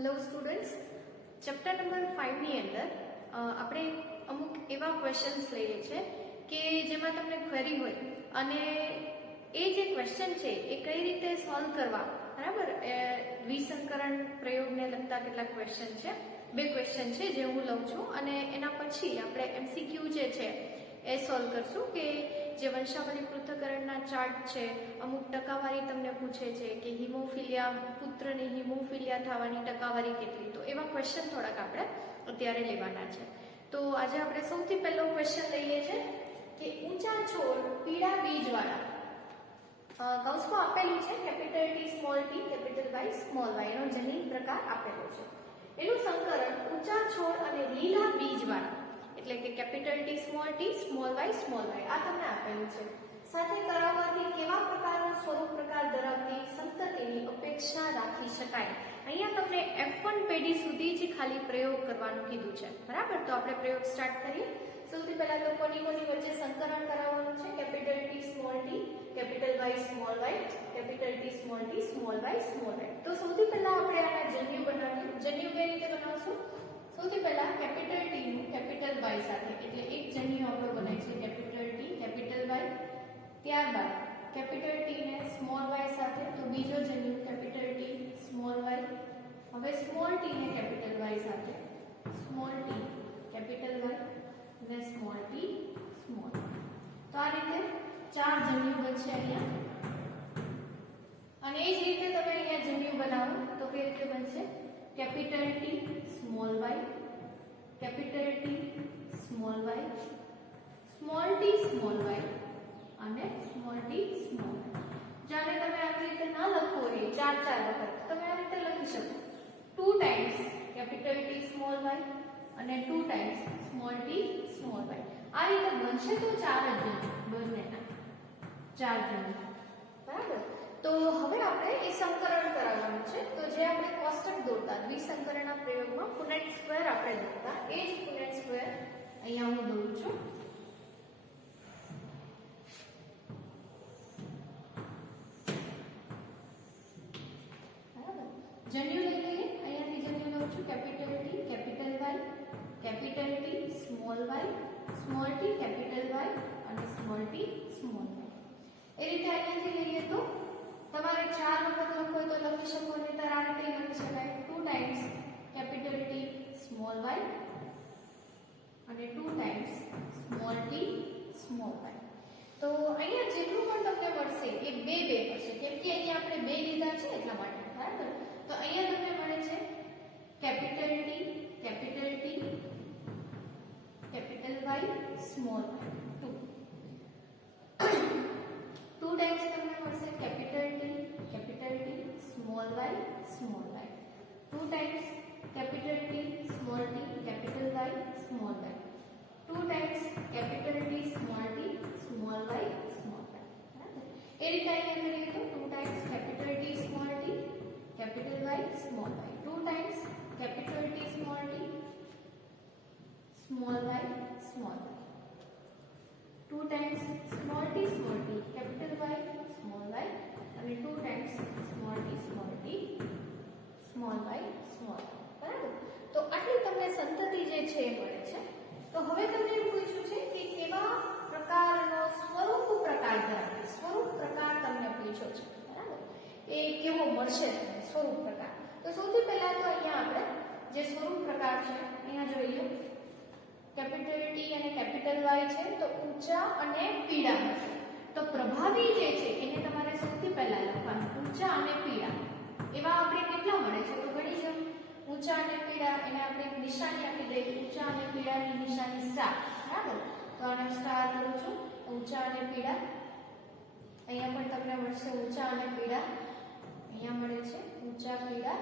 Hello students, chapter number 5 ની અંદર આપણે અમુક એવા ક્વેશ્ચન્સ લઈએ છીએ કે જેમાં તમને ક્વેરી હોય અને એ જે ક્વેશ્ચન છે એ કઈ રીતે સોલ્વ કરવા, બરાબર. દ્વિસંકરણ પ્રયોગને લગતા કેટલાક ક્વેશ્ચન છે, બે ક્વેશ્ચન છે જે હું લઉં છું અને એના પછી આપણે એમસીક્યુ જે છે એ સોલ્વ કરશું કે જે વંશાવલી પૃથ્થકરણના ચાર્ટ છે, અમુક ટકાવારી તમને પૂછે છે કે હિમોફિલિયા, પુત્રની હિમોફિલિયા થવાની ટકાવારી કેટલી, તો એવા ક્વેશ્ચન થોડાક આપણે અત્યારે લેવાના છે. તો આજે આપણે સૌથી પહેલો ક્વેશ્ચન લઈએ છીએ કે ઊંચા છોડ પીળા બીજવાળા, કૌંસમાં આપેલું છે capital T small T capital Y small Y, એનો જનીન પ્રકાર આપેલો છે. એનું સંકરણ ઊંચા છોડ અને લીલા બીજવાળા એટલે કે કેપિટલ ટી સ્મોલ વાય આ તમને આપેલું છે. સાથે કરાવવાથી કેવા પ્રકારનો સ્વરૂપ પ્રકાર ધરાવતી સંતતિની અપેક્ષા રાખી શકાય. અહીંયા તમને F1 પેઢી સુધી જ ખાલી પ્રયોગ કરવાનું કીધું છે, બરાબર. તો આપણે પ્રયોગ સ્ટાર્ટ કરીએ. સૌથી પહેલા તો કોની વચ્ચે સંકરણ કરાવવાનું છે, capital T small T capital Y capital T small Y. તો સૌથી પહેલા આપણે આના જન્યુ બનાવીએ. જન્યુ કઈ રીતે બનાવશું? સૌથી પહેલા કેપિટલ ટી નું કેપિટલ વાય સાથે, એટલે એક જન્યુ આપણો બને છે કેપિટલ ટી કેપિટલ વાય. ત્યારબાદ કેપિટલ ટી ને સ્મોલ વાય સાથે, તો બીજો જન્યુ કેપિટલ ટી સ્મોલ વાય. હવે સ્મોલ ટી ને કેપિટલ વાય સાથે, સ્મોલ ટી કેપિટલ વાય અને સ્મોલ ટી સ્મોલ. તો આ રીતે ચાર જન્યુ બનશે અહીંયા. અને એ જ રીતે તમે અહીંયા જન્યુ બનાવો તો કઈ રીતે બનશે? Capital T small Y capital T small Y, small T small Y અને સ્મોલ ટી સ્મોલ વાય. જ્યારે તમે આવી રીતે ના લખો એ ચાર વખત, તમે આ રીતે લખી શકો 2 times capital T small Y અને 2 times small T small Y. આ રીતે બનશે તો ચાર જ બંનેના ચાર જણ, બરાબર. તો હવે આપણે એ સંકરણ કરાવવાનું છે. તો જે આપણે કોષ્ટક દોરતા દ્વિસંકરણના પ્રયોગમાં પુનેટ સ્ક્વેર આપણે દોરતા, એ જ પુનેટ સ્ક્વેર અહીંયા હું દોરું છું. બરાબર. જન્યુ લઈ લઈએ. અહીંયાથી જન્યુ લઉં છું capital T capital Y capital T small Y small T capital Y અને સ્મોલ ટી સ્મોલ વાય. એ રીતે અહીંયાથી લઈએ તો તમારે ચાર વખત લખો તો લખી શકો, અને આ રીતે લખી શકાય 2 times capital T small Y અને 2 times small T small Y. તો અહીંયા જેટલું પણ તમને મળશે એ બે હશે, કેમ કે અહીંયા આપણે બે લીધા છે એટલા માટે, બરાબર. તો અહીંયા તમને મળે છે capital T capital Y small Y 2 times તમને મળશે capital T small Y 2 times capital T small T capital Y small Y 2 times capital T small T small Y small Y. એ રીતે અહીંયા કરીએ તો 2 times capital T small T capital Y small Y 2 times capital T small T small Y small Y 2 times small T capital Y small Y અને 2 times small T small Y small. બરાબર. તો આટલી તમને સંતતિ જે છે એ મળે છે. તો હવે તમને એવું પૂછ્યું છે કે કેવા પ્રકારનો સ્વરૂપ પ્રકાર ધરાવે, સ્વરૂપ પ્રકાર તમને પૂછ્યો છે, બરાબર. એ કેવો મળશે તમને સ્વરૂપ પ્રકાર? તો સૌથી પહેલા તો અહીંયા આપણે જે સ્વરૂપ પ્રકાર છે અહીંયા જોઈએ કેપિટલ ટી અને કેપિટલ વાય છે, તો ઊંચા અને પીળા હશે. તો પ્રભાવી જે છે એને તમારે સૌથી પહેલા લખવાનું ઊંચા અને પીળા. એવા આપણે કેટલા મળે છે? તો ગણી લો. ઊંચા અને પીળા એને આપણે નિશાની આપી દઈએ, ઊંચા અને પીળાની નિશાની સ્ટાર, બરાબર. તો આને સ્ટાર કરું છું. ઊંચા અને પીળા અહીંયા પણ તમને મળશે ઊંચા અને પીળા. અહીંયા મળે છે ઊંચા પીળા,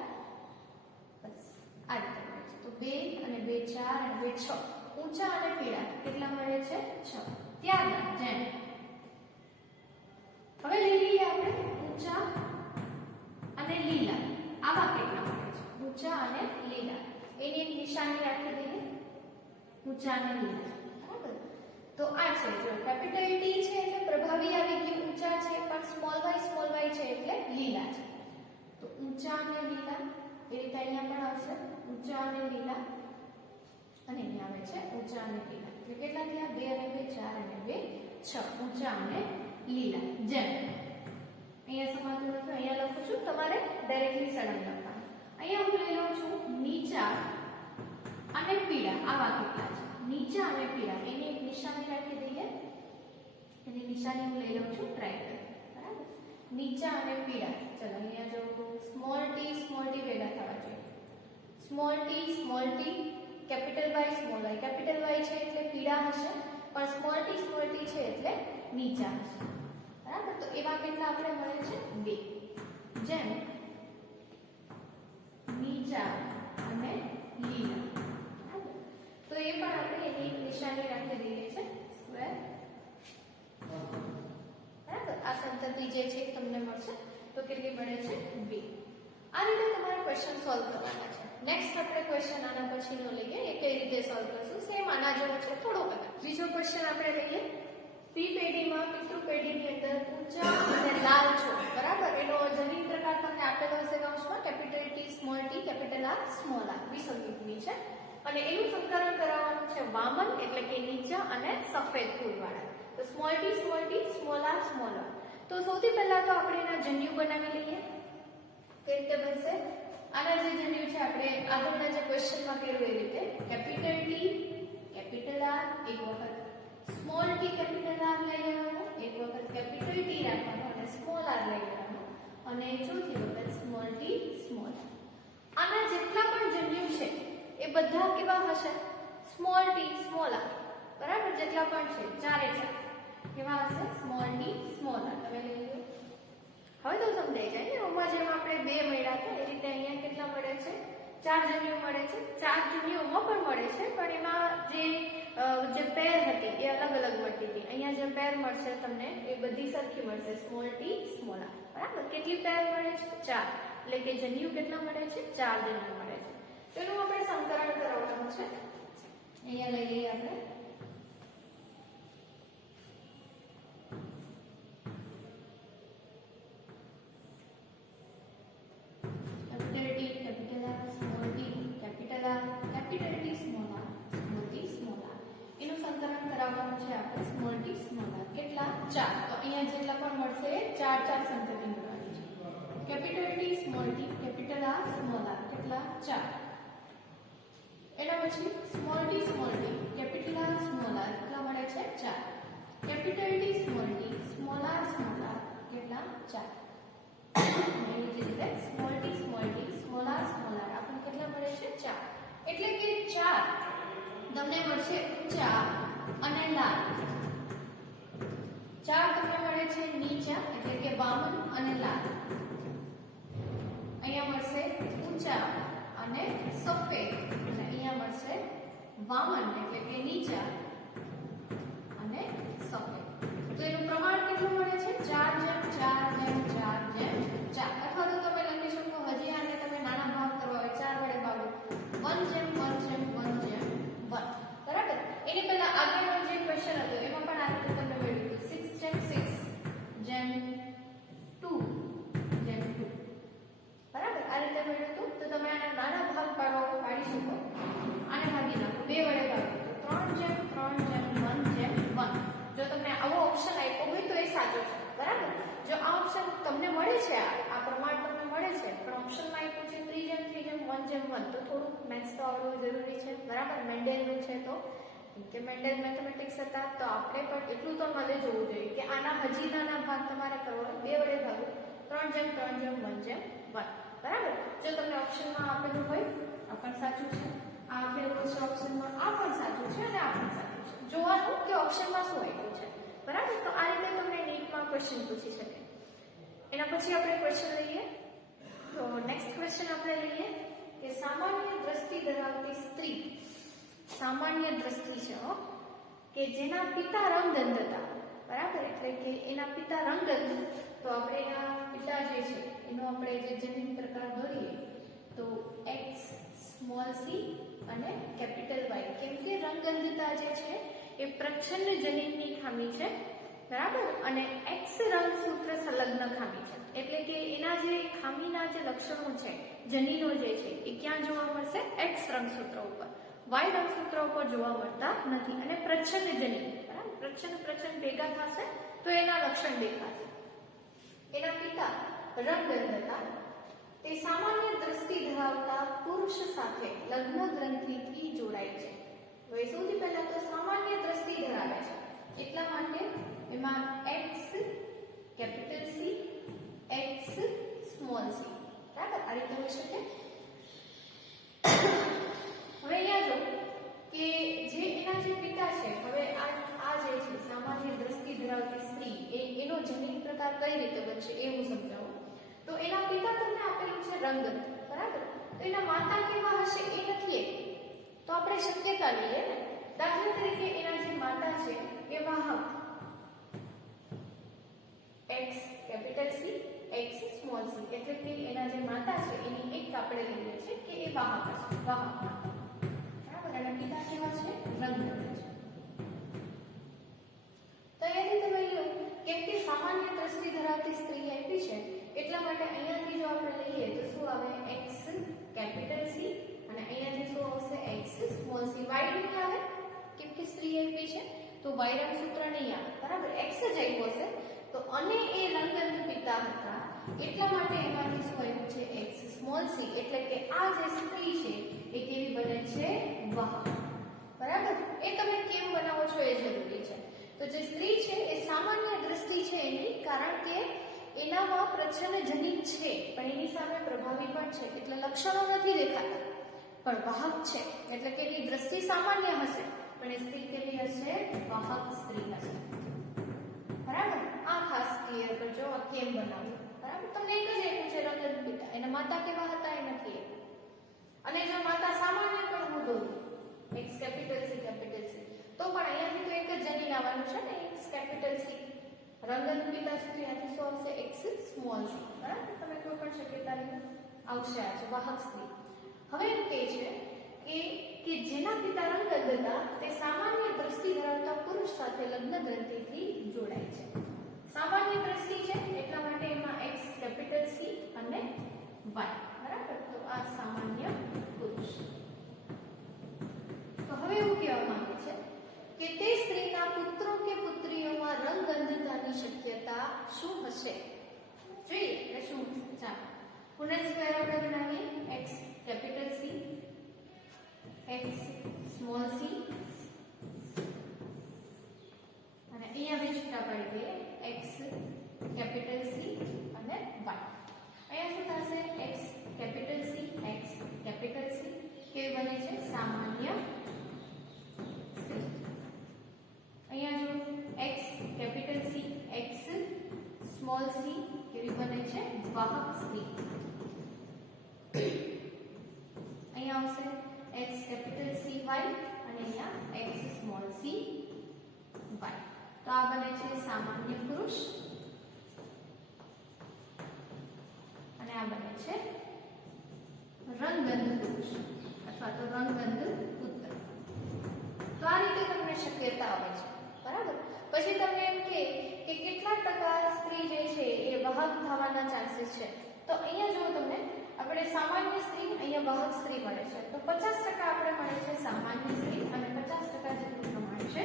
બસ આ રીતે મળે છે. તો 2 અને 2 4 અને 2 6 ઊંચા અને પીળા કેટલા મળે છે? 6. ત્યારબાદ જેમ હવે લઈ લઈએ આપણે ઊંચા અને લીલા. આવા કેટલા મળે છે? ઊંચા અને લીલા એની એક નિશાની રાખી દઈએ, ઊંચા અને લીલા, બરાબર. તો આ છે જો કેપિટલ ટી છે એટલે પ્રભાવી આવી ગયું, ઊંચા છે, પણ સ્મોલ વાય છે એટલે લીલા છે. તો ઊંચા અને લીલા એ રીતે અહીંયા પણ કેટલા 2 અને 2 4 અને 2 6 ઊંચા અને લીલા જેમ અહીંયા સમાતું નથી અહીંયા લખું છું તમારે ડાયરેક્ટલી સળંગ લખવાનું અહીંયા હું લઈ લઉં છું નીચા અને પીળા આવા કેટલા છે નીચા અને પીળા એની એક નિશાની રાખી દઈએ એની નિશાની હું લઈ લઉં છું ટ્રાયેંગલ બરાબર નીચા અને પીળા ચલો અહીંયા જો સ્મોલ ટી ભેગા થવા જોઈએ small T capital Y small y capital Y છે એટલે પીળા હશે પણ સ્મોલ ટી છે એટલે નીચા હશે બરાબર તો એવા કેટલા આપણે મળે છે 2 જેમ નીચા અને લીલા બરાબર તો એ પણ આપણે એની નિશાની રાખી દઈએ છે સ્ક્વેર બરાબર આ સંતતિ જે છે તમને મળશે તો કેટલી મળે છે 2 આ રીતે તમારે ક્વેશ્ચન સોલ્વ કરવાના છે નેક્સ્ટ આપણે ક્વેશ્ચન આના પછીનો લઈએ એ કઈ રીતે સોલ્વ કરશું સેમ આના જેવો છે થોડો અલગ બીજો ક્વેશ્ચન આપણે લઈએ પી પેઢીમાં પિતૃ પેઢીની અંદર ઊંચા અને લાલ છોડ બરાબર એનો જનીન પ્રકાર તમને આપેલો હશે કૌંસમાં capital T small T capital R small R વિસંગીતની છે અને એનું સંકરણ કરાવવાનું છે વામન એટલે કે નીચા અને સફેદ ફૂલવાળા તો સ્મોલ ટી સ્મોલ આર તો સૌથી પહેલા તો આપણે એના જન્યુ બનાવી લઈએ કઈ રીતે બનશે આના જે જન્યુ છે આપણે આગળના જે ક્વેશ્ચનમાં કર્યું એ રીતે કેપિટલ ટી કેપિટલ આર એક વખત સ્મોલ ટી કેપિટલ આર લઈ લેવાનો એક વખત કેપિટલ ટી રાખવાનો અને સ્મોલ આર લઈ લેવાનો અને ચોથી વખત સ્મોલ ટી સ્મોલ આના જેટલા પણ જન્યુ છે એ બધા કેવા હશે સ્મોલ ટી સ્મોલ આર બરાબર જેટલા પણ છે ચારે ચાર કેવા હશે સ્મોલ ટી સ્મોલ આર તમે લઈ લો હવે તો સમજાઈ જાય ને ઓમાં જેમ આપણે 2 મળ્યા હતા એ રીતે અહીંયા કેટલા મળે છે 4 જન્યુ મળે છે 4 જન્યુઓમાં પણ મળે છે પણ એમાં જે પેર હતી એ અલગ અલગ મળતી હતી અહીંયા જે પેર મળશે તમને એ બધી સરખી મળશે સ્મોલ ટી સ્મોલ આર બરાબર કેટલી પેર મળે છે 4 એટલે કે જન્યુ કેટલા મળે છે 4 જન્યુ મળે છે તો એનું આપણે સંકરણ કરાવવાનું છે અહીંયા લઈ લઈએ આપણે સ્મોલ ટી સ્મોલ આર કેટલા 4 તો અહીંયા જેટલા પણ મળશે 4 સંતતિ મળવાની છે capital T small T capital R small R કેટલા 4 એના પછી small T capital R small R કેટલા મળે છે 4 કેપિટલ ટી સ્મોલ આર કેટલા 4 એવી જ રીતે સ્મોલ ટી સ્મોલ આર આપણને કેટલા મળે છે 4 એટલે કે 4 તમને મળશે ઊંચા અને લાલ 4 તમને મળે છે નીચા એટલે કે વામન અને લાલ અહીંયા મળશે ઊંચા અને સફેદ અને અહીંયા મળશે વામન એટલે કે નીચા અને સફેદ તો એનું પ્રમાણ કેટલું મળે છે 4:4:4:4 અથવા તો તમે લખી શકો હજી આને તમે નાના ભાગ કરવા હોય 4 વડે ભાગો 1:1:1:1 બરાબર એની પહેલા આગળનો જે ક્વેશ્ચન હતો એમાં પણ આ રીતે તમને મળ્યું 6:6:2 બરાબર આ રીતે મળ્યું હતું તો તમે આના નાના ભાગ પાડી શકો આને ભાગી નાખો 2 વડે ભાગો તો 3:3:1:1 જો તમને આવો ઓપ્શન આપ્યો હોય તો એ સાચો છે બરાબર જો આ ઓપ્શન તમને મળે છે આ પ્રમાણ તમને મળે છે પણ ઓપ્શનમાં આપ્યું છે 3:3:1:1 તો થોડું મેથ્સ તો આવડવું જરૂરી છે બરાબર મેન્ડેલનું છે તો કે મેન્ડેલ મેથેમેટિક્સ હતા તો આપણે પણ એટલું તો નોલેજ હોવું જોઈએ કે આના હજી નાના ભાગ તમારે કરવો હોય 2 વડે ભાગો 3:3:1:1 બરાબર જો તમને ઓપ્શનમાં આપેલું હોય આ પણ સાચું છે આ આપેલું છે ઓપ્શનમાં આ પણ સાચું છે અને આ પણ સાચું છે જોવાનું કે ઓપ્શનમાં શું આપ્યું છે બરાબર તો આ રીતે તમને નીટમાં ક્વેશ્ચન પૂછી શકે એના પછી આપણે ક્વેશ્ચન લઈએ તો નેક્સ્ટ ક્વેશ્ચન આપણે લઈએ કે સામાન્ય દ્રષ્ટિ ધરાવતી સ્ત્રી સામાન્ય દ્રષ્ટિ છે કે જેના પિતા રંગઅંધ હતા બરાબર એટલે કે એના પિતા રંગઅંધ તો આપણે એના પિતા જે છે એનો આપણે જે જનીન પ્રકાર દોરીએ તો x સ્મોલ c અને કેપિટલ Y કેમ કે રંગઅંધતા જે છે એ પ્રચ્છન્ન જનીનની ખામી છે બરાબર અને x રંગસૂત્ર સંલગ્ન ખામી છે એટલે કે એના જે ખામીના જે લક્ષણો છે જનીનો જે છે એ ક્યાં જોવા મળશે x રંગસૂત્ર ઉપર વાય રંગસૂત્રો પર જોવા મળતા નથી. અને પ્રચ્છન્ન જનીન, બરાબર, પ્રચ્છન્ન ભેગા થશે તો એના લક્ષણ દેખાશે. એના પિતા રંગગંધ હતા. તે સામાન્ય દ્રષ્ટિ ધરાવતા પુરુષ સાથે લગ્ન ગ્રંથિથી જોડાય છે. હવે સૌથી પહેલા તો સામાન્ય દ્રષ્ટિ ધરાવે છે એટલા માટે એમાં x capital C, x small C, બરાબર, આ રીતે હોઈ શકે. હવે અહીંયા જો કે જે એના જે પિતા છે, હવે આ જે છે સામાન્ય દ્રષ્ટિ ધરાવતી સ્ત્રી, એનો જનીન પ્રકાર કઈ રીતે બનશે એ હું સમજાવું. તો એના પિતા તમને આપેલું છે રંગત, બરાબર, તો એના માતા કેવા હશે એ નથી. તો આપણે શક્યતા લઈએ ને, દાખલા તરીકે એના જે માતા છે એ વાહક, x capital C, x small C, એટલે કે એના જે માતા છે એની એક આપણે લઈએ છે કે એ વાહક છે, વાહક માતા, બરાબર. અને પિતા કેવા છે? રંગત છે. તો અહીંયાથી તમે લો કેમ કે સામાન્ય દ્રષ્ટિ ધરાવતી સ્ત્રી આપી છે એટલા માટે અહીંયાથી જો આપણે લઈએ તો શું આવે? x કેપિટલ સી અને અહીંયાથી શું આવશે? x small C. y નહીં આવે કેમ કે સ્ત્રી આપી છે તો y રંગસૂત્ર નહીં આવે, બરાબર, x જ આપ્યો છે તો. અને એ રંગગંધ પિતા હતા એટલા માટે એમાંથી શું આવ્યું છે? x small C. એટલે કે આ જે સ્ત્રી છે એ કેવી બને છે? વાહક, બરાબર. એ તમે કેમ બનાવો છો એ જરૂરી છે. તો જે સ્ત્રી છે એ સામાન્ય દ્રષ્ટિ છે એની, કારણ કે એનામાં પ્રચ્છન્ન જનીન છે પણ એની સામે પ્રભાવી પણ છે એટલે લક્ષણો નથી દેખાતા, પણ વાહક છે એટલે કે એની દ્રષ્ટિ સામાન્ય હશે પણ એ સ્ત્રી કેવી હશે? વાહક સ્ત્રી હશે, બરાબર. આ ખાસ ક્લિયર કરજો આ કેમ બનાવ્યું, બરાબર. તમને એક જ આપ્યું છે રંગગંધ પિતા, એના માતા કેવા હતા એ નથી. અને જો માતા સામાન્ય પણ હું દઉં x capital C capital C તો પણ અહીંયાથી તો એક જ જનીન આવવાનું છે ને, x કેપિટલ સી. રંગગંધ પિતા છે તો અહીંયાથી શું આવશે? x સ્મોલ સી, બરાબર. તમે કોઈ પણ શક્યતા નહીં આવશે. આ છે વાહક સ્ત્રી. હવે એમ કહે છે કે જેના પિતા રંગગંધ હતા તે સામાન્ય દ્રષ્ટિ ધરાવતા પુરુષ સાથે લગ્ન ગ્રંથિથી જોડાય છે. સામાન્ય દ્રષ્ટિ છે એટલા માટે એમાં x કેપિટલ સી અને y, બરાબર. તો આ સામાન્ય પુરુષ. તો હવે એવું કહેવા માંગે છે કે તે સ્ત્રીના પુત્રો કે પુત્રીઓમાં રંગગંધતાની શક્યતા શું હશે? જોઈએ એટલે શું હશે. ચાલો પુનઃ સ્ક્વેર આપણે બનાવીએ. x capital C, x small C અને અહીંયા બે છૂટા પાડી દઈએ x કેપિટલ સી અને y. અહીંયા શું થશે? x capital C, x capital C કેવી બને છે? સામાન્ય સ્ત્રી. અહીંયા જો x capital C, x small C કેવી બને છે? વાહક સ્ત્રી. અહીંયા આવશે x કેપિટલ સી y અને અહીંયા x સ્મોલ સી y. તો આ બને છે સામાન્ય પુરુષ અને આ બને છે રંગગંધ પુરુષ અથવા તો રંગગંધ પુત્ર. તો આ રીતે તમને શક્યતા આવે છે, બરાબર. પછી તમને એમ કે કેટલા ટકા સ્ત્રી જે છે એ વાહક થવાના ચાન્સીસ છે. તો અહીંયા જો તમને આપણે સામાન્ય સ્ત્રી, અહીંયા વાહક સ્ત્રી મળે છે તો 50% આપણે મળે છે સામાન્ય સ્ત્રી અને 50% જેટલું પ્રમાણ છે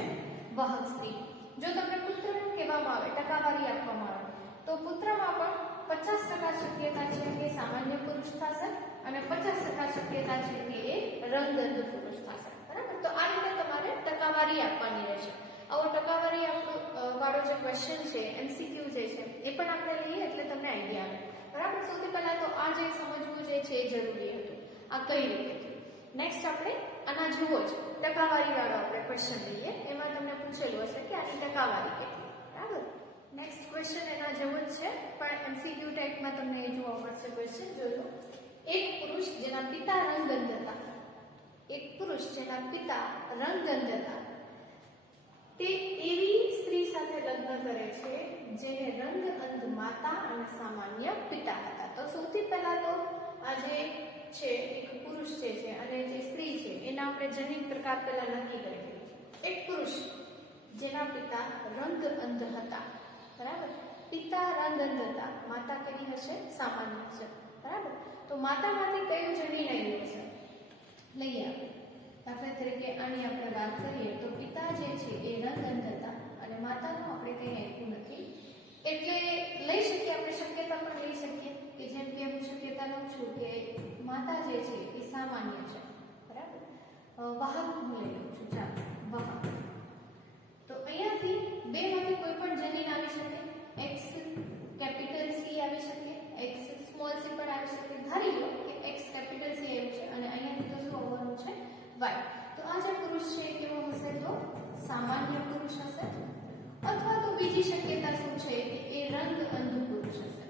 વાહક સ્ત્રી. જો તમને પુત્રનું કહેવામાં આવે, ટકાવારી આપવામાં આવે તો પુત્રમાં પણ 50% શક્યતા છે કે સામાન્ય પુરુષ થશે અને 50% શક્યતા છે કે એ રંગગંધ પુરુષ થશે, બરાબર. તો આ રીતે તમારે ટકાવારી આપવાની રહેશે. આવો ટકાવારી વાળો જે ક્વેશ્ચન છે MCQ જે છે એ પણ આપણે લઈએ એટલે તમને આઈડિયા આવે, બરાબર. સૌથી પહેલા તો આ જે સમજવું જે છે એ જરૂરી હતું, આ કઈ રીતે થયું. નેક્સ્ટ આપણે આના જુઓ જ ટકાવારી વાળો આપણે ક્વેશ્ચન લઈએ. એમાં તમને પૂછેલું હશે કે આની ટકાવારી કેટલી, બરાબર. નેક્સ્ટ ક્વેશ્ચન એના જેવો જ છે પણ MCQ ટાઈપમાં તમને એ જોવા મળશે ક્વેશ્ચન. જોયો એક પુરુષ જેના પિતા રંગગંધ હતા, એક પુરુષ જેના પિતા રંગગંધ હતા તે એવી સ્ત્રી સાથે લગ્ન કરે છે જેને રંગઅંધ માતા અને સામાન્ય પિતા હતા. તો સૌથી પહેલા તો આ જે છે એક પુરુષ જે છે અને જે સ્ત્રી છે એના આપણે જનીન પ્રકાર પહેલા નક્કી કરી. એક પુરુષ જેના પિતા રંગઅંધ હતા, બરાબર. પિતા રંગઅંધ હતા, માતા કેવી હશે? સામાન્ય હશે, બરાબર. તો માતામાંથી કયું જનીન આવ્યું હશે? લઈએ આપણે દાખલા એટલે લઈ શકીએ આપણે, શક્યતા પણ લઈ શકીએ કે જેમ કે હું શક્યતા લઉં છું કે માતા જે છે એ સામાન્ય છે, બરાબર. વાહક હું લઈ લઉં છું, ચાલો વાહક. તો અહીંયાથી બેમાંથી કોઈ પણ જનીન આવી શકે, x કેપિટલ C આવી શકે, x સ્મોલ c પણ આવી શકે. ધારી લો કે x કેપિટલ C આવ્યું છે અને અહીંયાથી તો શું આવવાનું છે, y. તો આ જે પુરુષ છે એ કેવો હશે, તો સામાન્ય પુરુષ હશે. અથવા તો બીજી શક્યતા શું છે કે એ રંગ અંધ પુરુષ હશે.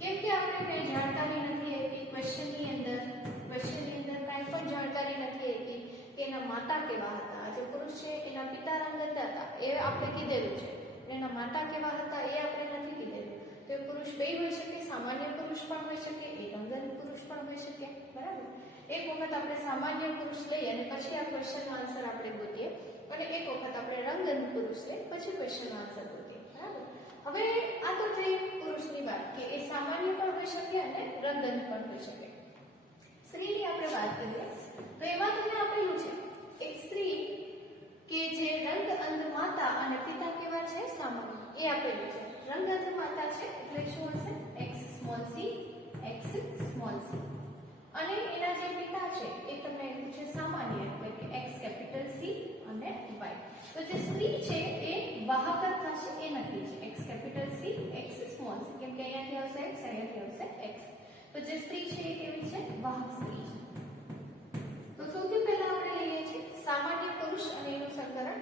કેમ કે આપણે કઈ જાણકારી નથી આપી ક્વેશ્ચનની અંદર કાંઈ પણ જાણકારી નથી આપી કે એના માતા કેવા હતા. આ જે પુરુષ છે એના પિતા રંગત હતા એ આપણે કીધેલું છે, એના માતા કેવા હતા એ આપણે નથી કીધેલું. તો એ પુરુષ બે હોઈ શકે, સામાન્ય પુરુષ પણ હોઈ શકે, એ રંગત પુરુષ પણ હોઈ શકે, બરાબર. એક વખત આપણે સામાન્ય પુરુષ લઈએ અને પછી આ ક્વેશ્ચનનો આન્સર આપણે ગોતીએ, અને એક વખત આપણે રંગત પુરુષ લઈએ પછી ક્વેશ્ચનનો આન્સર ગોતીએ, બરાબર. હવે આ તો થઈ પુરુષની વાત કે એ સામાન્ય પણ હોઈ શકે અને રંગત પણ હોઈ શકે. સ્ત્રીની આપણે વાત કરીએ તો એમાં તમને આપેલું છે એક સ્ત્રી કે જે રંગ અંધ માતા અને પિતા કેવા છે, સામાન્ય, એ આપેલું છે. રંગ અંધ માતા છે એટલે શું હશે, x small c, x small c. અને એના જે પિતા છે એ તમને આપ્યું છે સામાન્ય એટલે કે x કેપિટલ C અને y. તો જે સ્ત્રી છે એ વાહક જ થશે એ નક્કી છે, x capital C, x small c. કેમ કે અહીંયાથી આવશે x, અહીંયાથી આવશે x. તો જે સ્ત્રી છે એ કેવી છે, વાહક સ્ત્રી છે. તો સૌથી પહેલા આપણે લઈએ છીએ સામાન્ય પુરુષ અને એનું સંકરણ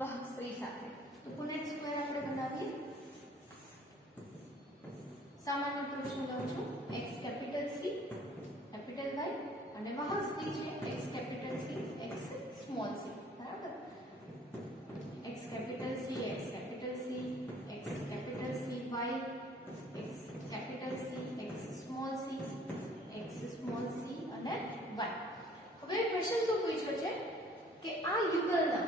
વાહક સ્ત્રી સાથે. તો પુનેટ સ્ક્વેર આપણે બનાવીએ. સામાન્ય પુરુષનું લઉં છું x capital C capital Y અને વાહક સ્ત્રી છે x capital C, x small c, બરાબર. x capital C, x capital C, x capital C, y, x capital C, x small c, x small c અને y. હવે question શું પૂછ્યો છે કે આ યુગલના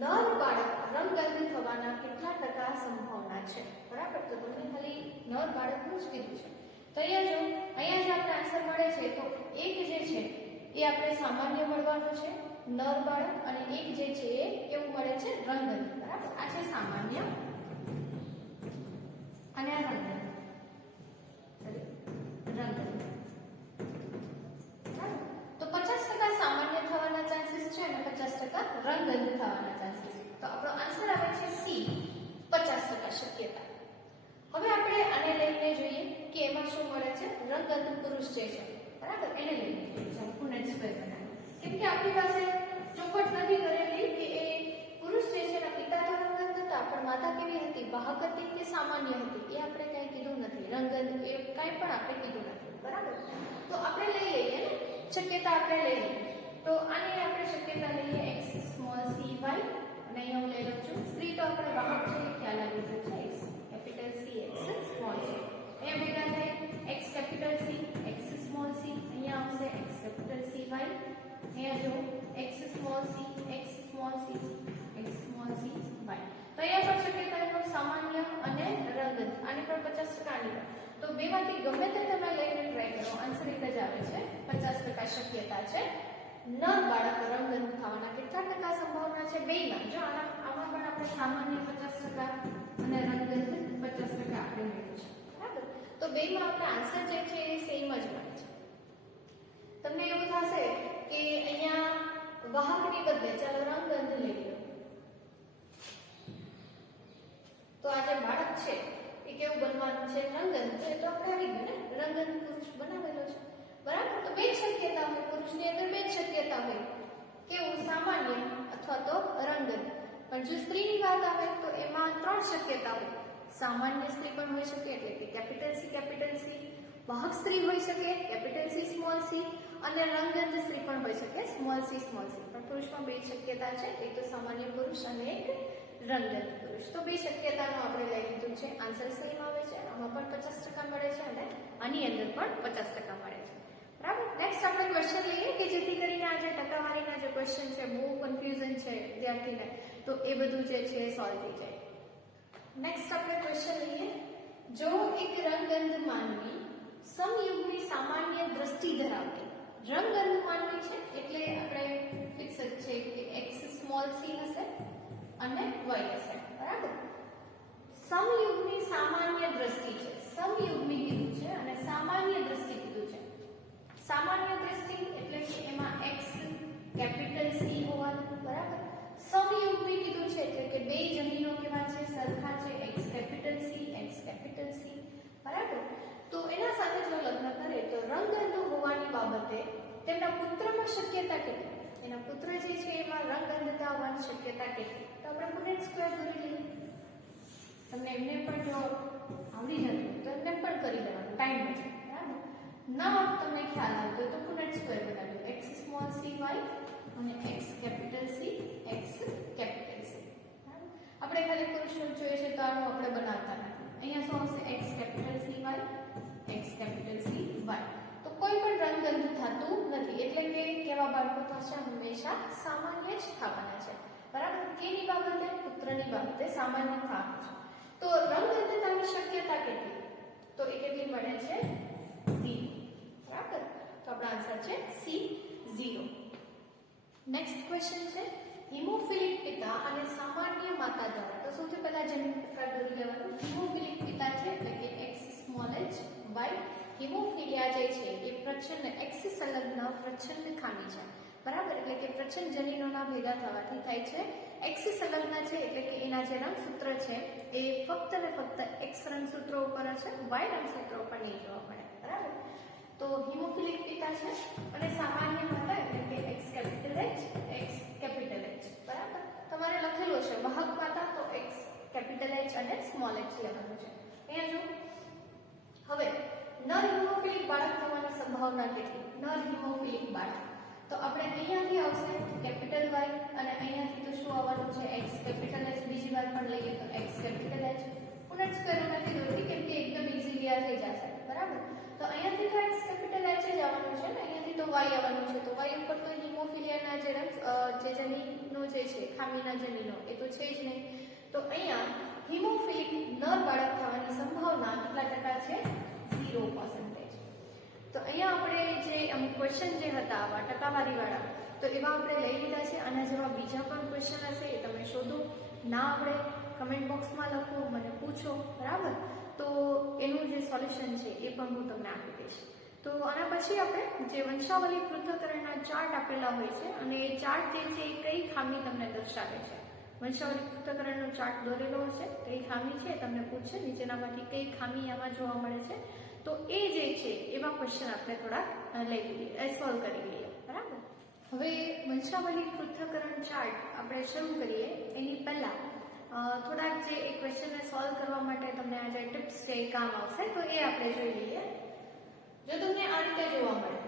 નર બાળક રંગગંધ થવાના કેટલા ટકા સંભાવના છે, બરાબર. તો તમને ખાલી નર બાળકનું જ કીધું છે. તો અહીંયા જે આપણે આન્સર મળે છે તો એક જે છે એ આપણે સામાન્ય મળવાનું છે, નર બાળક, અને એક જે છે એ કેવું મળે છે, રંગગંધ, બરાબર. આ છે સામાન્ય અને આ રંગગંધ, તો 50% સામાન્ય થવાના ચાન્સીસ છે અને 50% રંગગંધ થવાના ચાન્સીસ. તો આપણો આન્સર આવે છે C, 50% શક્યતા. હવે આપણે આને લઈને જોઈએ કે એમાં શું મળે છે, રંગગંધ પુરુષ જે છે, બરાબર, એને લઈને જોઈએ. ચાલો પુનેટ સ્ક્વેર બનાવીએ. કેમ કે આપણી પાસે ચોખવટ નથી કરેલી કે એ પુરુષ જે છે એના પિતા તો રંગગંધ હતા પણ માતા કેવી હતી, વાહક હતી કે સામાન્ય હતી, એ આપણે કાંઈ કીધું નથી. રંગગંધ એ કાંઈ પણ આપણે કીધું નથી, બરાબર. તો આપણે લઈ લઈએ ને શક્યતા, આપણે લઈ લઈએ. તો આની આપણે શક્યતા લઈએ x સ્મોલ c y, અને અહીંયા હું લઈ લઉં છું સ્ત્રી તો આપણે વાહક છે એ ખ્યાલ આવી ગયો છે, x capital C, x small c. અહીંયા ભેગા થાય x capital C, x small c, અહીંયા આવશે x કેપિટલ C y, અહીંયા જો x small c, x small c, x small c y. તો અહીંયા પણ શક્યતા સામાન્ય અને રંગગંધ, આની પણ 50% આની પણ. તો બેમાંથી ગમે તે તમે લઈને ટ્રાય કરો, આન્સર એક જ આવે છે, 50% શક્યતા છે. નર બાળક રંગગંધ થવાના કેટલા ટકા સંભાવના છે, બેયમાં. જો આમાં પણ આપણે સામાન્ય 50% અને રંગગંધ 50% આપણે મેળવ્યું છે, બરાબર. તો બેયમાં આપણે આન્સર જે છે એ સેમ જ મળે છે. તમને એવું થશે કે અહીંયા વાહકની બદલે ચાલો રંગગંધ લઈ લો. તો આ જે બાળક છે એ કેવું બનવાનું છે, રંગગંધ. તો આપણે આવી ગયું ને, રંગગંધ પુરુષ બનાવેલો છે, બરાબર. તો બે શક્યતા હોય, પુરુષની અંદર બે શક્યતા હોય, કેવું, સામાન્ય અથવા તો રંગગંધ. પણ જો સ્ત્રીની વાત આવે તો એમાં 3 શક્યતા હોય. સામાન્ય સ્ત્રી પણ હોઈ શકે એટલે કે કેપિટલ C, વાહક સ્ત્રી હોઈ શકે કેપિટલ C સ્મોલ c, અને રંગગંધ સ્ત્રી પણ હોઈ શકે સ્મોલ c. પણ પુરુષમાં બે શક્યતા છે, એક તો સામાન્ય પુરુષ અને એક રંગગંધ પુરુષ. તો બે શક્યતાનો આપણે લઈ લીધું છે, આન્સર સેમ આવે છે. આમાં પણ 50% મળે છે અને આની અંદર પણ 50% મળે છે, બરાબર. નેક્સ્ટ આપણે ક્વેશ્ચન લઈએ કે જેથી કરીને આ જે ટકાવારીના જે ક્વેશ્ચન છે બહુ કન્ફ્યુઝન છે વિદ્યાર્થીને, તો એ બધું જે છે સોલ્વ થઈ જાય. નેક્સ્ટ આપણે ક્વેશ્ચન લઈએ. જો એક રંગગંધ માનવી સમયુગ્મી સામાન્ય દ્રષ્ટિ ધરાવતી, રંગગંધ માનવી છે એટલે આપણે ફિક્સ જ છે કે x સ્મોલ c હશે અને y હશે, બરાબર. સમયુગ્મની સામાન્ય દ્રષ્ટિ છે, સમયુગ્મી કીધું છે અને સામાન્ય દ્રષ્ટિ કીધું છે. સામાન્ય દ્રષ્ટિ એટલે કે એમાં x કેપિટલ C હોવાનું, બરાબર. સમયુગ્મી કીધું છે એટલે કે બે જમીનો કેવા છે, સરખા છે, x કેપિટલ C, બરાબર. તો એના સાથે જો લગ્ન કરે તો રંગઅંધો હોવાની બાબતે તેમના પુત્રમાં શક્યતા કેટલી? એના પુત્ર જે છે એમાં રંગઅંધતા હોવાની શક્યતા કેટલી? તો આપણે પુનેટ સ્ક્વેર દોરી લઈએ. તમને એમને પણ જો આવડી જતું તો એમને પણ કરી દેવાનું, ટાઈમ બચે, બરાબર. ના તમને ખ્યાલ આવતો તો પુનેટ સ્ક્વેર બનાવ્યો, x સ્મોલ c y અને x capital C, x capital C, બરાબર. આપણે ખાલી પુરુષ જોઈએ છે તો આનું આપણે બનાવતા નથી. અહીંયા શું આવશે? x capital C y, x capital C y. તો કોઈ પણ રંગઅંધ થતું નથી, એટલે કે કેવા બાળકો થશે? હંમેશા સામાન્ય જ થવાના છે, બરાબર. કેની બાબતે? પુત્રની બાબતે સામાન્ય થવાનું છે. તો રંગઅંધતાની શક્યતા કેટલી? તો એ કેટલી મળે છે? 0, બરાબર. તો આપણો આન્સર છે C, 0. નેક્સ્ટ ક્વેશ્ચન છે હિમોફિલિક પિતા અને સામાન્ય માતા દ્વારા. તો સૌથી પહેલા જન્મ પ્રકાર દોરી લેવાનું. હિમોફિલિક પિતા છે એટલે કે x small h y. Haemophilia જે છે એ પ્રચ્છન્ન x સંલગ્ન પ્રચ્છન્ન ખામી છે, બરાબર. એટલે કે પ્રચ્છન્ન જનીનોના ભેગા થવાથી થાય છે. x સંલગ્ન છે એટલે કે એના જે રંગસૂત્ર છે એ ફક્ત ને ફક્ત x રંગસૂત્ર ઉપર હશે, y રંગસૂત્ર ઉપર નહીં જોવા મળે, બરાબર. તો હિમોફિલિક પિતા છે અને સામાન્ય માતા એટલે કે x capital H, x capital H, બરાબર. તમારે લખેલું છે વાહક માતા તો x કેપિટલ H અને સ્મોલ h લેવાનું છે. અહીંયા જો હવે નર હિમોફિલિક બાળક થવાની સંભાવના કેટલી? નર હિમોફિલિક બાળક તો આપણે અહીંયાથી આવશે કેપિટલ Y અને અહીંયાથી તો શું આવવાનું છે? x capital H. બીજી વાર પણ લઈએ તો x capital H. Punnett square નથી દોરતી કેમ કે એકદમ ઈઝીલી આ થઈ જશે, બરાબર. તો અહીંયાથી તો x કેપિટલ H જ આવવાનું છે ને, અહીંયાથી તો y આવવાનું છે. તો y ઉપર તો હિમોફિલિયાના જે જનીનો જે છે, ખામીના જનીનો, એ તો છે જ નહીં. તો અહીંયા હિમોફિલિક નર બાળક થવાની સંભાવના કેટલા ટકા છે? 0%. તો અહીંયા આપણે જે અમુક ક્વેશ્ચન જે હતા આવા ટકાવારી વાળા, તો એવા આપણે લઈ લીધા છે. આના જેવા બીજા પણ ક્વેશ્ચન હશે એ તમે શોધો, ના આવડે કમેન્ટ બોક્સમાં લખો, મને પૂછો, બરાબર. તો એનું જે સોલ્યુશન છે એ પણ હું તમને આપી દઈશ. તો આના પછી આપણે જે વંશાવલી પૃથ્થકરણના ચાર્ટ આપેલા હોય છે અને એ ચાર્ટ જે છે એ કઈ ખામી તમને દર્શાવે છે. વંશાવલી પૃથ્થકરણનો ચાર્ટ દોરેલો હશે, કઈ ખામી છે તમને પૂછે, નીચેનામાંથી કઈ ખામી આમાં જોવા મળે છે. તો એ જે છે એવા ક્વેશ્ચન આપણે થોડાક લઈ લઈએ, સોલ્વ કરી લઈએ, બરાબર. હવે વંશાવલી પૃથ્થકરણ ચાર્ટ આપણે શરૂ કરીએ એની પહેલા થોડાક જે એ ક્વેશ્ચનને સોલ્વ કરવા માટે તમને આ જે ટિપ્સ છે એ કામ આવશે, તો એ આપણે જોઈ લઈએ. જો તમને આ રીતે જોવા મળે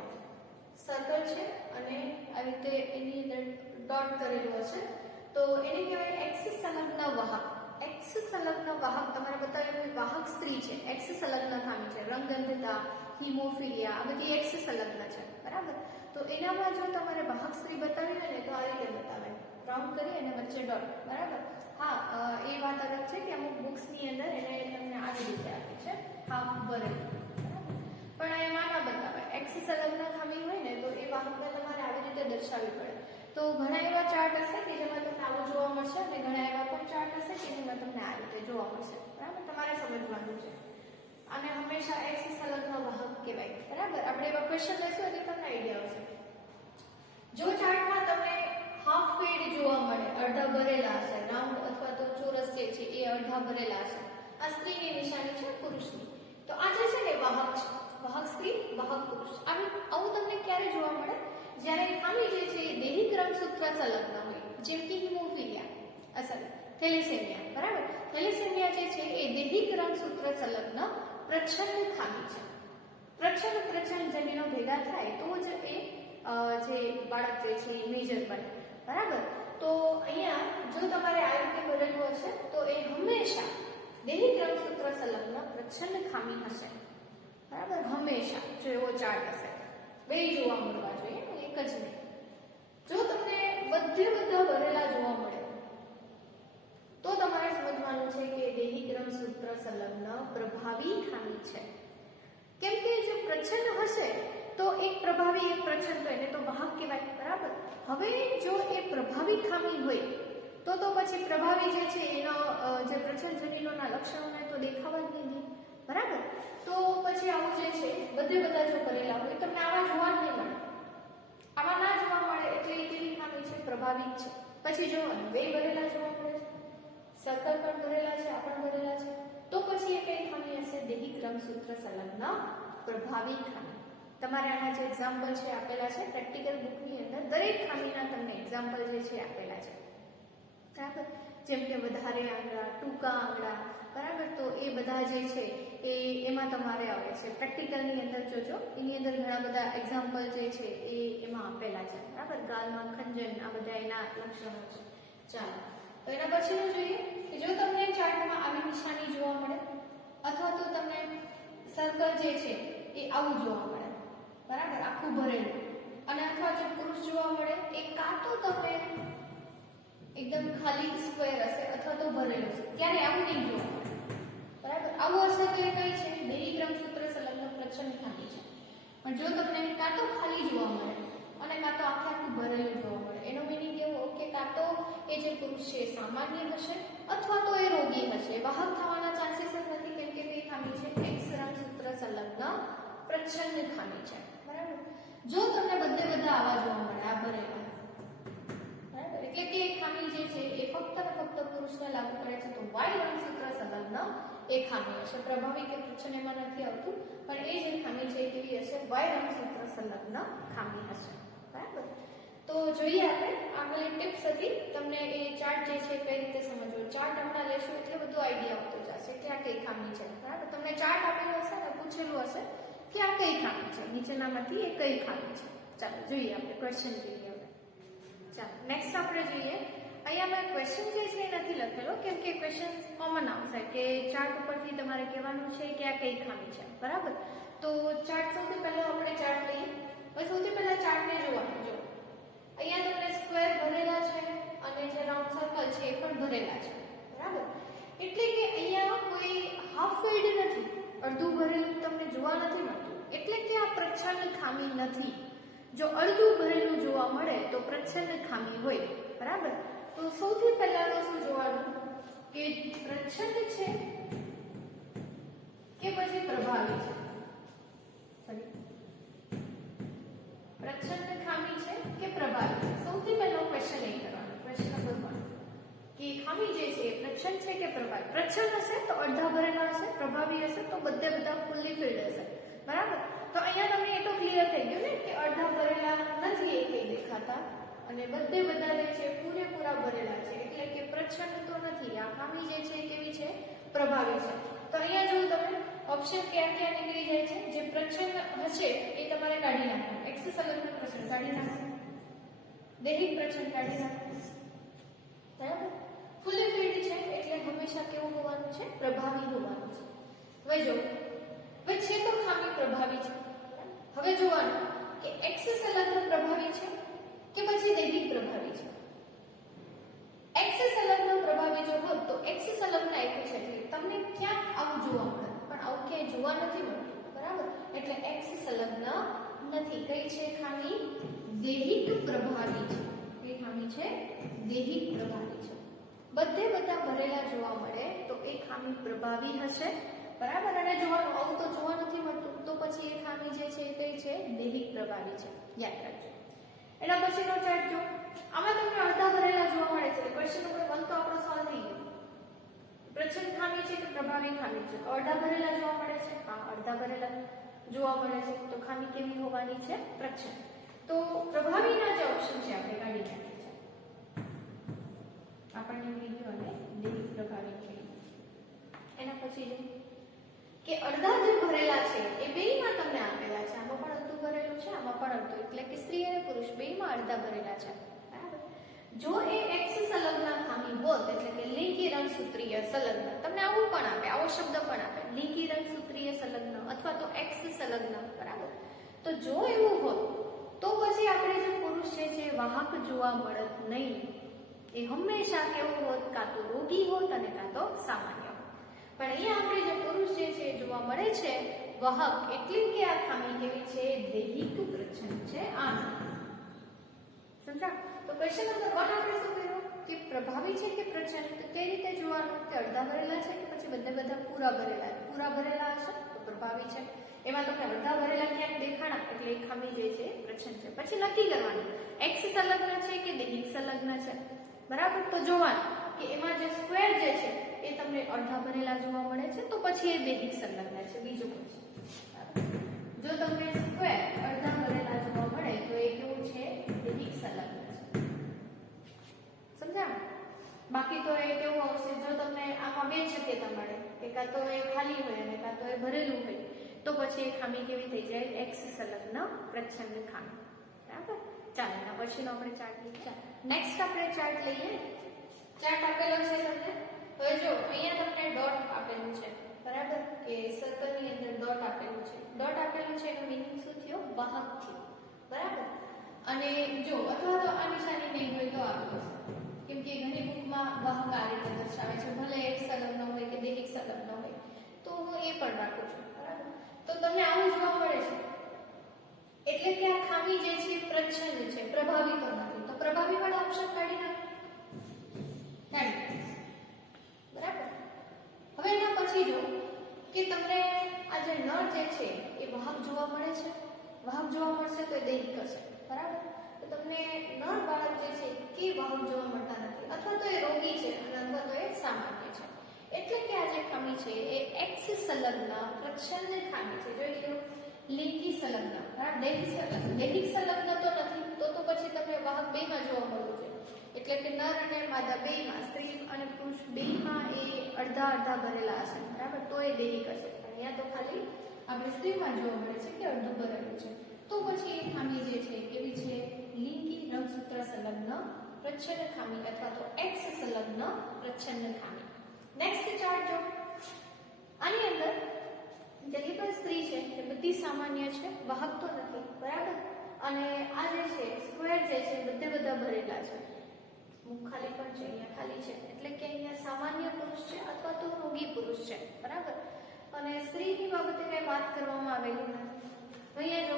સર્કલ છે અને આ રીતે એની અંદર ડોટ કરેલું હશે તો એને કહેવાય x સંલગ્ન વાહક. x સંલગ્ન વાહક તમારે બતાવેલું વાહક સ્ત્રી છે, x સંલગ્ન ખામી છે, રંગઅંધતા, હિમોફિલિયા, આ બધી x સંલગ્ન છે, બરાબર. તો એનામાં જો તમારે વાહક સ્ત્રી બતાવી હોય ને તો આ રીતે બતાવે, રાઉન્ડ કરી અને વચ્ચે ડોટ, બરાબર. હા, એ વાત અલગ છે કે અમુક બુક્સની અંદર એને તમને આવી રીતે આપી છે, હાફ ભરેલું, પણ એમાં ના બતાવે. x સંલગ્ન ખામી હોય ને તો એ વાહકને તમારે આવી રીતે દર્શાવવી પડે. તો ઘણા એવા ચાર્ટ હશે કે જેમાં તમને આવું જોવા મળશે અને ઘણા એવા પણ ચાર્ટ હશે કે જેમાં તમને આ રીતે જોવા મળશે, બરાબર. તમારે સમજવાનું છે. અને હંમેશા x સંલગ્ન વાહક કહેવાય, બરાબર. આપણે એવા ક્વેશ્ચન લેશું એટલે તમને આઈડિયા આવશે. જો ચાર્ટમાં તમને હાફ ફેડ જોવા મળે, અડધા ભરેલા હશે, રાઉન્ડ અથવા તો ચોરસ જે છે એ અડધા ભરેલા હશે, આ સ્ત્રીની નિશાની છે, પુરુષની. તો આ જે છે ને વાહક છે, વાહક સ્ત્રી, વાહક પુરુષ. આવું તમને ક્યારે જોવા મળે? જ્યારે ખામી જે છે એ દૈહિક રંગસૂત્ર સંલગ્ન હોય, જેમ કે હિમોફિલિયા, થેલેસેમિયા, બરાબર. થેલેસેમિયા જે છે એ દૈહિક રંગસૂત્ર સંલગ્ન પ્રચ્છન્ન ખામી છે. પ્રચ્છન્ન જનીનો ભેગા થાય તો જ એ જે બાળક જે છે એ મેજર બને, બરાબર. તો અહીંયા જો તમારે આ રીતે ભરેલું હશે તો એ હંમેશા દૈહિક રંગસૂત્ર સંલગ્ન પ્રચ્છન્ન ખામી હશે, બરાબર. હંમેશા જો એવો ચાર્ટ હશે, બે જોવા મળવા જોઈએ, એક જ નહીં. જો તમને બધા ભરેલા જોવા મળે તો તમારે સમજવાનું છે કે દૈહિક રંગસૂત્ર સંલગ્ન પ્રભાવી ખામી છે. કેમ કે જે પ્રચ્છન્ન હશે તો એક પ્રભાવી એક પ્રચ્છન્ન તો એને તો વાહક કહેવાય, બરાબર. હવે જો એ પ્રભાવી ખામી હોય તો પછી પ્રભાવી જે છે એનો જે પ્રચ્છન્ન જટિલોના લક્ષણોને તો દેખાવા જ નહીં દે, બરાબર. તો પછી આવું જે છે બધા જો કરેલા હોય તમને આવા જોવા જ નહીં મળે, આવા ના જોવા મળે એટલે એ કેવી ખામી છે? પ્રભાવી જ છે. પછી જોવાનું બે ભરેલા જોવા મળે છે, સર્કલ પણ ભરેલા છે, આ પણ ભરેલા છે, તો પછી એ કઈ ખામી હશે? દૈહિક રંગસૂત્ર સંલગ્ન પ્રભાવી ખામી. તમારે આના જે એક્ઝામ્પલ છે આપેલા છે પ્રેક્ટિકલ બુકની અંદર, દરેક ખામીના તમને એક્ઝામ્પલ જે છે આપેલા છે, બરાબર. જેમ કે વધારે આંગળા, ટૂંકા આંગળા, બરાબર. તો એ બધા જે છે એમાં તમારે આવે છે પ્રેક્ટિકલની અંદર. જોજો એની અંદર ઘણા બધા એક્ઝામ્પલ જે છે એમાં આપેલા છે, બરાબર. ગાલમાં ખંજન, આ બધા એના લક્ષણો છે. ચાલો, તો એના પછીનું જોઈએ કે જો તમને ચાર્ટમાં આવી નિશાની જોવા મળે અથવા તો તમને સર્કલ જે છે એ આવું જોવા મળે, બરાબર, આખું ભરેલું, અને અથવા જો પુરુષ જોવા મળે એ કાં તો તમે એકદમ ખાલી સ્ક્વેર હશે અથવા તો ભરેલું હશે, ત્યારે આવું નહીં જોવા મળે, બરાબર. આવું હશે તો એ કઈ છે? દૈહિક રંગસૂત્ર સંલગ્ન પ્રચ્છન્ન ખામી છે. પણ જો તમને કાં તો ખાલી જોવા મળે અને કાં તો આખું ભરેલું જોવા મળે, એનો મીનિંગ એવો કે કાં તો એ જે પુરુષ છે સામાન્ય હશે અથવા તો એ રોગી હશે. વાહક થવાના ચાન્સીસ જ નથી, કેમ કે કઈ ખામી છે? એક્સ રંગસૂત્ર સંલગ્ન પ્રચ્છન્ન ખામી છે, બરાબર. જો તમને બધા આવા જોવા મળે, આ ભરેલા, બરાબર, એટલે કે એ ખામી જે છે એ ફક્ત ને ફક્ત પુરુષને લાગુ પડે છે, તો વાય રંગસૂત્ર સંલગ્ન એ ખામી હશે. પ્રભાવી કે પ્રચ્છન્ન એમાં નથી આવતું, પણ એ જે ખામી છે એ કેવી હશે? વાય રંગસૂત્ર સંલગ્ન ખામી હશે, બરાબર. તો જોઈએ આપણે આગળની ટિપ્સ હતી, તમને એ ચાર્ટ જે છે કઈ રીતે સમજવો. ચાર્ટ હમણાં લેશું એટલે બધું આઈડિયા આવતો જશે કે આ કઈ ખામી છે, બરાબર. તમને ચાર્ટ આપેલો હશે ને પૂછેલું હશે કે આ કઈ ખામી છે, નીચેનામાંથી એ કઈ ખામી છે. ચાલો જોઈએ આપણે ક્વેશ્ચન જોઈએ હવે. ચાલો નેક્સ્ટ આપણે જોઈએ. અહીંયા મેં ક્વેશ્ચન જે છે એ નથી લખેલો, કેમ કે ક્વેશ્ચન કોમન આવશે કે ચાર્ટ ઉપરથી તમારે કહેવાનું છે કે આ કઈ ખામી છે, બરાબર. તો ચાર્ટ સૌથી પહેલા આપણે ચાર્ટ લઈએ. હવે સૌથી પહેલા ચાર્ટને જોવાનું. જો અહીંયા તમને સ્ક્વેર ભરેલા છે અને જે રાઉન્ડ સર્કલ છે એ પણ ભરેલા છે, બરાબર. એટલે કે અહીંયા કોઈ હાફ ફિલ્ડ નથી, અડધું ભરેલું તમને જોવા નથી મળતું, એટલે કે આ પ્રચ્છન્ન ખામી નથી. જો અડધું ભરેલું જોવા મળે તો પ્રચ્છન્ન ખામી હોય, બરાબર. તો સૌથી પહેલા તો શું જોવાનું કે પ્રચ્છન્ન છે કે પછી પ્રભાવી છે. સોરી, પ્રચ્છન્ન ખામી છે કે પ્રભાવી છે? સૌથી પહેલો ક્વેશ્ચન એ કરવાનો, ક્વેશ્ચન નંબર 1 કે ખામી જે છે એ પ્રચ્છન્ન છે કે પ્રભાવી. પ્રચ્છન્ન હશે તો અડધા ભરેલા હશે, પ્રભાવી હશે તો બધા ફૂલ્લી ફિલ્ડ હશે, બરાબર. તો અહીંયા તમને એ તો ક્લિયર થઈ ગયું ને કે અડધા ભરેલા નથી એ કઈ દેખાતા અને બધા જે છે પૂરેપૂરા ભરેલા છે, એટલે કે પ્રચ્છન્ન તો નથી. આ ખામી જે છે કેવી છે? પ્રભાવી છે. તો અહીંયા જો તમે ઓપ્શન ક્યાં નીકળી જાય છે? જે પ્રચ્છન્ન હશે એ તમારે કાઢી નાખવાનું. એક્સ સંલગ્ન પ્રચ્છન્ન કાઢી નાખવાનું, દૈહિક પ્રચ્છન્ન કાઢી નાખવાનું, બરાબર. ફૂલી ફિલ્ડ છે એટલે હંમેશા કેવું હોવાનું છે? પ્રભાવી હોવાનું છે. હવે જો છે તો ખામી પ્રભાવી છે. હવે જોવાનું કે એક્સ સંલગ્ન પ્રભાવી છે કે પછી દૈહિક પ્રભાવી છે. એક્સ સંલગ્ન પ્રભાવી જો હોત તો એક્સ સંલગ્ન આપ્યું છે એટલે તમને ક્યાંક આવું જોવા મળે, પણ આવું ક્યાંય જોવા નથી મળતું, બરાબર. એટલે એક્સ સંલગ્ન નથી. કઈ છે ખામી? દૈહિક પ્રભાવી છે. કઈ ખામી છે? દૈહિક પ્રભાવી છે. બધા ભરેલા જોવા મળે તો એ ખામી પ્રભાવી હશે, બરાબર. અને જોવાનું આવું તો જોવા નથી મળતું, તો પછી એ ખામી જે છે એ કઈ છે? દૈહિક પ્રભાવી છે. યાદ રાખજો. એના પછીનો ચાર્ટ જો, આમાં તમને અડધા ભરેલા જોવા મળે છે. ક્વેશ્ચન નંબર 1 તો આપણો સોલ્વ થઈ ગયો. પ્રચ્છન્ન ખામી છે કે પ્રભાવી ખામી છે? તો અડધા ભરેલા જોવા મળે છે. હા, અડધા ભરેલા જોવા મળે છે, તો ખામી કેવી હોવાની છે? પ્રચ્છન્ન. તો પ્રભાવીના જે ઓપ્શન છે આપણે કાઢી નાખીએ છીએ. આપણને મળી ગયું અને દૈહિક પ્રભાવી છે. એના પછી જો કે અડધા જે ભરેલા છે એ બેયમાં તમને આપેલા છે. આમાં પણ અડધું ભરેલું છે, આમાં પણ અડધું, એટલે કે સ્ત્રી અને પુરુષ બેયમાં અડધા ભરેલા છે, બરાબર. જો એ એક્સ સંલગ્ન ખામી હોત, એટલે કે લિંગી રંગસૂત્રીય સંલગ્ન, તમને આવું પણ આપે, આવો શબ્દ પણ આપે, લિંગી રંગસૂત્રીય સંલગ્ન અથવા તો એક્સ સંલગ્ન, બરાબર. તો જો એવું હોત તો પછી આપણે જે પુરુષ છે વાહક જોવા મળત નહીં. એ હંમેશા કેવો હોત? કાં તો રોગી હોત અને કાં તો સામાન્ય હોત. પણ અહીંયા આપણે જે પુરુષ જે છે જોવા મળે છે વાહક, એટલે કે આ ખામી કેવી છે? દૈહિક પ્રચ્છન્ન છે. આ સમજા? તો ક્વેશ્ચન નંબર 1 આપણે શું કર્યું કે કે પ્રભાવી છે કે પ્રચંડ, તો કઈ રીતે જોવાનું કે અડધા ભરેલા છે કે પછી બધા પૂરા ભરેલા હશે તો પ્રભાવી છે. એમાં તમને અડધા ભરેલા ક્યાંક દેખાણા એટલે એ ખામી જે છે એ પ્રચંડ છે. પછી નક્કી કરવાનું એક્સ સંલગ્ન છે કે દૈહિક સંલગ્ન છે, બરાબર. તો જોવાનું કે એમાં જે સ્ક્વેર જે છે એ તમને અડધા ભરેલા જોવા મળે છે તો પછી એ દૈહિક સંલગ્ન છે. બીજું પછી જો તમને સ્ક્વેર અડધા ભરેલા જોવા મળે તો એ કેવું છે, દૈહિક સંલગ્ન છે. સમજાણું? બાકી તો એ કેવું આવશે, જો તમને આમાં બે શક્યતા મળે કે કાં તો એ ખાલી હોય અને કાં તો એ ભરેલું હોય તો પછી એ ખામી કેવી થઈ જાય, એક્સ સંલગ્ન પ્રચ્છન્ન ખામી. બરાબર. ચાલો એના પછીનો આપણે ચાર્ટ લઈએ. નેક્સ્ટ આપણે ચાર્ટ લઈએ. ચાર્ટ આપેલો છે તમને. હવે જો અહીંયા તમને ડોટ આપેલું છે, બરાબર, કે સર્કલની અંદર ડોટ આપેલું છે. ડોટ આપેલું છે એનો મીનિંગ શું થયો, વાહક થયો, બરાબર. અને જો અથવા તો આ નિશાની નહીં હોય તો આપેલું છે, કેમ કે ઘણી બુકમાં વાહક આ રીતે દર્શાવે છે, ભલે એક સંલગ્ન હોય કે દૈહિક સંલગ્ન હોય, તો હું એ પણ રાખું છું, બરાબર. તો તમને આવું જોવા મળે છે એટલે કે આ ખામી જે છે પ્રચ્છન્ન છે, પ્રભાવી તો નથી. તો પ્રભાવી વાળો ઓપ્શન કાઢી નાખો, બરાબર. હવે એના પછી જો કે તમને આ જે નળ જે છે એ વાહક જોવા મળે છે, વાહક જોવા મળશે તો એ દૈહિક હશે, બરાબર. તો તમને નળ બાળક જે છે કે વાહક જોવા મળતા નથી, અથવા તો એ રોગી છે અને અથવા તો એ સામાન્ય છે. એટલે કે આ જે ખામી છે એ એક્સ સંલગ્ન પ્રચ્છન્ન ખામી છે. જોઈ લો, લિંગી સંલગ્ન, બરાબર, દૈહિક સંલગ્ન તો નથી, તો પછી તમને વાહક બેમાં જોવા મળવું છે. એટલે કે નર અને માદા બેમાં, સ્ત્રી અને પુરુષ બેમાં એ અડધા ભરેલા હશે, બરાબર, તો એ દૈહિક હશે. અહીંયા તો ખાલી આપણે સ્ત્રીમાં જોવા મળે છે કે અડધું ભરેલું છે. તો પછી એ ખામી જે છે કેવી છે, લિંગી રંગસૂત્ર સંલગ્ન પ્રચ્છન્ન ખામી અથવા તો એક્સ સંલગ્ન પ્રચ્છન્ન ખામી. નેક્સ્ટ ચાર્ટ જો, આની અંદર જેટલી પણ સ્ત્રી છે એ બધી સામાન્ય છે, વાહક તો નથી, બરાબર. અને આ જે છે સ્ક્વેર જે છે બધા ભરેલા છે, મુખ ખાલી પણ છે, અહીંયા ખાલી છે, એટલે કે અહીંયા સામાન્ય પુરુષ છે અથવા તો રોગી પુરુષ છે, બરાબર. અને સ્ત્રીની બાબતે કઈ વાત કરવામાં આવેલી નથી. અહીંયા જો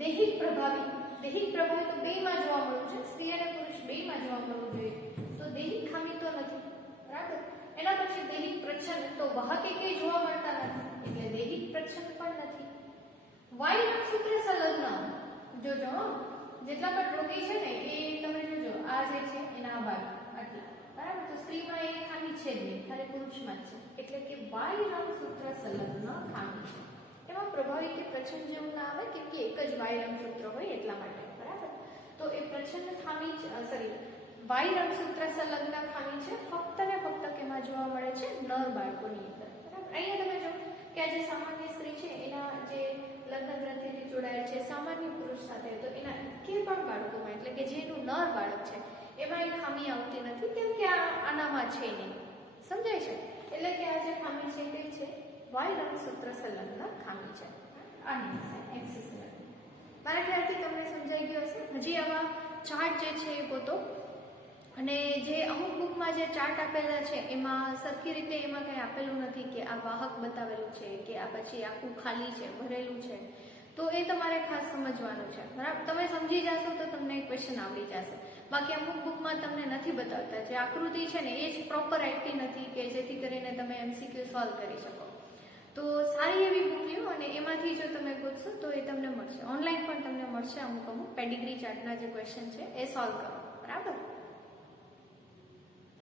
દૈહિક પ્રભાવી તો બેમાં જોવા મળવું છે, સ્ત્રી અને પુરુષ બેમાં જોવા મળવું જોઈએ, તો દૈહિક ખામી તો નથી, બરાબર. એના પછી દૈહિક પ્રચ્છન્ન, તો વાહક એકેય જોવા મળતા નથી એટલે દૈહિક પ્રચ્છન્ન પણ નથી. વાય રંગસૂત્ર સંલગ્ન જોજો, જેટલા પણ રોગી છે ને એ તમે જોજો, આ જે છે એના આ બાજુ આટલા, બરાબર. તો સ્ત્રીમાં એ ખામી છે જ નહીં, ખાલી પુરુષમાં જ છે. એટલે કે વાય રંગસૂત્ર સંલગ્ન ખામી છે. એમાં પ્રભાવી કે પ્રચ્છન્ન જેવું ના આવે, કેમ કે એક જ વાય રંગસૂત્ર હોય એટલા માટે, બરાબર. તો એ પ્રચ્છન્ન ખામી વાય રંગસૂત્ર સંલગ્ન ખામી છે, ફક્ત ને ફક્ત કેમાં જોવા મળે છે, નર બાળકોની અંદર, બરાબર. અહીંયા તમે જો કે આ જે સામાન્ય સ્ત્રી છે એના જે લગ્ન ગ્રંથિથી જોડાયેલ છે સામાન્ય પુરુષ સાથે, તો એના કે પણ બાળકોમાં એટલે કે જેનું નર બાળક છે એમાં એ ખામી આવતી નથી, કેમ કે આનામાં છે નહીં. સમજાય છે? એટલે કે આ જે ખામી છે કઈ છે, વાય રંગસૂત્ર સંલગ્ન ખામી છે. આની એક્સ સંલગ્ન. મારા ખ્યાલથી તમને સમજાઈ ગયું હશે. હજી આવા ચાર્ટ જે છે એ ગોતો, અને જે અમુક બુકમાં જે ચાર્ટ આપેલા છે એમાં સરખી રીતે એમાં કંઈ આપેલું નથી કે આ વાહક બતાવેલું છે કે આ પછી આખું ખાલી છે, ભરેલું છે, તો એ તમારે ખાસ સમજવાનું છે, બરાબર. તમે સમજી જશો તો તમને ક્વેશ્ચન આવડી જશે. બાકી અમુક બુકમાં તમને નથી બતાવતા, જે આકૃતિ છે ને એ જ પ્રોપર આપતી નથી કે જેથી કરીને તમે MCQ સોલ્વ કરી શકો. તો સારી એવી બુક લ્યો અને એમાંથી જો તમે ગોતશો તો એ તમને મળશે. ઓનલાઈન પણ તમને મળશે અમુક પેડિગ્રી ચાર્ટના જે ક્વેશ્ચન છે એ સોલ્વ કરો, બરાબર.